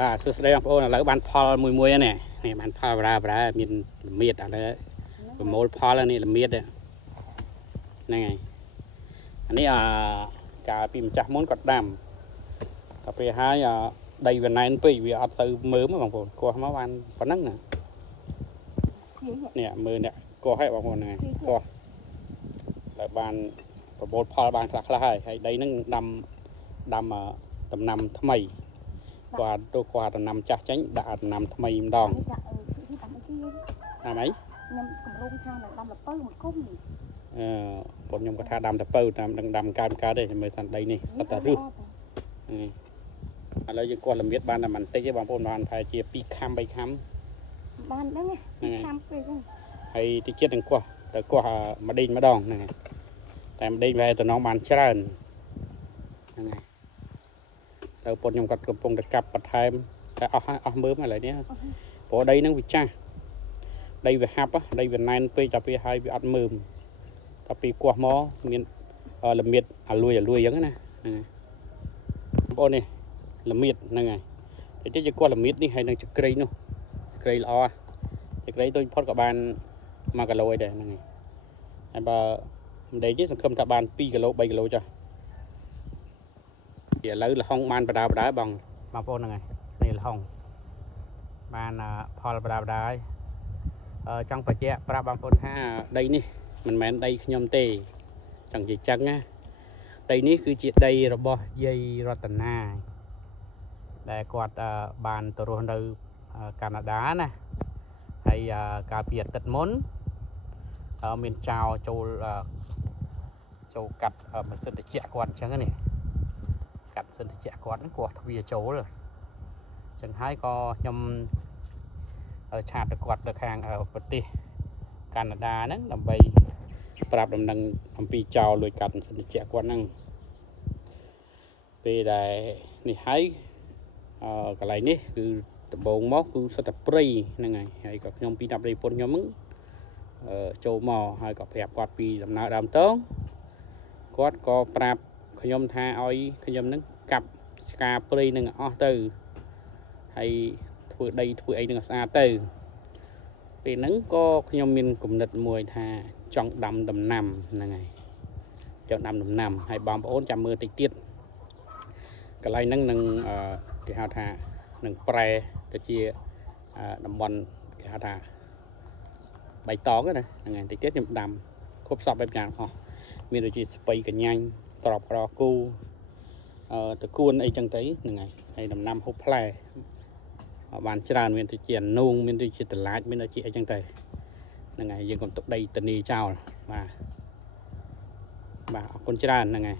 បាទសួស្តីបងប្អូនឥឡូវបានផលមួយនេះបានផលប្រាមានល្មៀតឥឡូវប្រមូលផលនេះល្មៀតហ្នឹងហើយអានេះកាលពីម្ចាស់មុនគាត់ដាំដល់ពេលហើយដីវាណែនពេកវាអត់ទៅមើមបងប្អូនកោះមកបានប៉ុណ្ណឹងណានេះមើលនេះកោះហើយបងប្អូនហ្នឹងកោះហើយបានប្រមូលផលបានខ្លះហើយដីហ្នឹងដាំដំណាំថ្មីគាត់ទៅគាត់ដំណាំចាស់ចេញដាក់ដំណាំថ្មីម្ដងតាមអីខ្ញុំកំរុងថាដាំល្ពៅមួយគុំបងខ្ញុំក៏ថាដាំល្ពៅតាមដឹងដាំកើតទេមើលសាន់ដីនេះសត្វតែរឹសឥឡូវយើងគាត់ល្មៀតបានតែបន្តិចទេបងប្អូនបានប្រហែលជា2ខាំ3ខាំបានហ្នឹង2ខាំពេកហ្នឹងហើយតិចទៀតនឹងគាត់ទៅគាត់មួយដេចម្ដងហ្នឹងតែម្ដេចវាតំណងបានច្រើនហ្នឹងហើយទៅពុនខ្ញុំគាត់កំពុងតែកាប់បន្ថែមតែអស់មើមឥឡូវនេះព្រោះដីហ្នឹងវាចាស់ដីវាហាប់ដីវាណែនពេកដល់ពេលហើយវាអត់មើមដល់ពេលគោះមកមានល្មៀតអាលួយអញ្ចឹងណាហ្នឹងបងប្អូននេះល្មៀតហ្នឹងហើយតែតិចជាគោះល្មៀតនេះហើយនឹងចក្រីនោះចក្រីល្អចក្រីទៅផុតក៏បាន1គីឡូឯដែរហ្នឹងហើយហើយបើម្ដេចនេះសង្ឃឹមថាបាន2គីឡូ3គីឡូចាស់ឥឡូវលហុងបានបដាបងប្អូនហ្នឹងហើយនេះលហុងបានផលបដាហើយចង់បញ្ជាក់ប្រាប់បងប្អូនថាដីនេះមិនមែនដីខ្ញុំទេចង់និយាយចឹងណាដីនេះគឺជាដីរបស់យាយរតនាដែលគាត់បានទៅរស់នៅកាណាដាណាហើយកាលពីអាទិត្យមុនមានចោលចូលកាត់ម៉ាស៊ីនត្រជាក់គាត់អញ្ចឹងនេះកាត់ម៉ាស៊ីនត្រជាក់គាត់ហ្នឹងគាត់ទ្វារចូលអញ្ចឹងហើយក៏ខ្ញុំឆាតទៅគាត់ទៅខាងប្រទេសកាណាដាហ្នឹងដើម្បីប្រាប់ដំណឹងអំពីចោលលួចកាត់ម៉ាស៊ីនត្រជាក់គាត់ហ្នឹងពេលដែលនេះហើយកន្លែងនេះគឺដំបូងមកគឺសិតតែព្រៃហ្នឹងហើយក៏ខ្ញុំពី10ប្រពន្ធខ្ញុំហ្នឹងចូលមកហើយក៏ប្រាប់គាត់ពីដំណើរដើមតងគាត់ក៏ប្រាប់ខ្ញុំថាឲ្យខ្ញុំនឹងកាប់ឆ្ការព្រៃនឹងអស់ទៅហើយធ្វើដីធ្វើអីនឹងស្អាតទៅពេលហ្នឹងក៏ខ្ញុំមានគំនិតមួយថាចង់ដាំដំណាំហ្នឹងហើយចង់ដាំដំណាំហើយបងប្អូនចាំមើលតិចទៀតកន្លែងហ្នឹងនឹងគេហៅថានឹងប្រែទៅជាតំបន់គេហៅថាបៃតងណាហ្នឹងហើយតិចទៀតខ្ញុំដាំគ្រប់សពបែបយ៉ាងអស់មានដូចជាស្ពៃកញ្ញាញ់ត្រប់ក្រគូតកួនអីចឹងទៅហ្នឹងហើយដំណាំហូបផ្លែបានច្រើនមានដូចជានូងមានដូចជាតឡាចមានដូចជាអីចឹងទៅហ្នឹងហើយយើងកុំទុកដីធានីចោលបាទអរគុណច្រើនហ្នឹងហើយ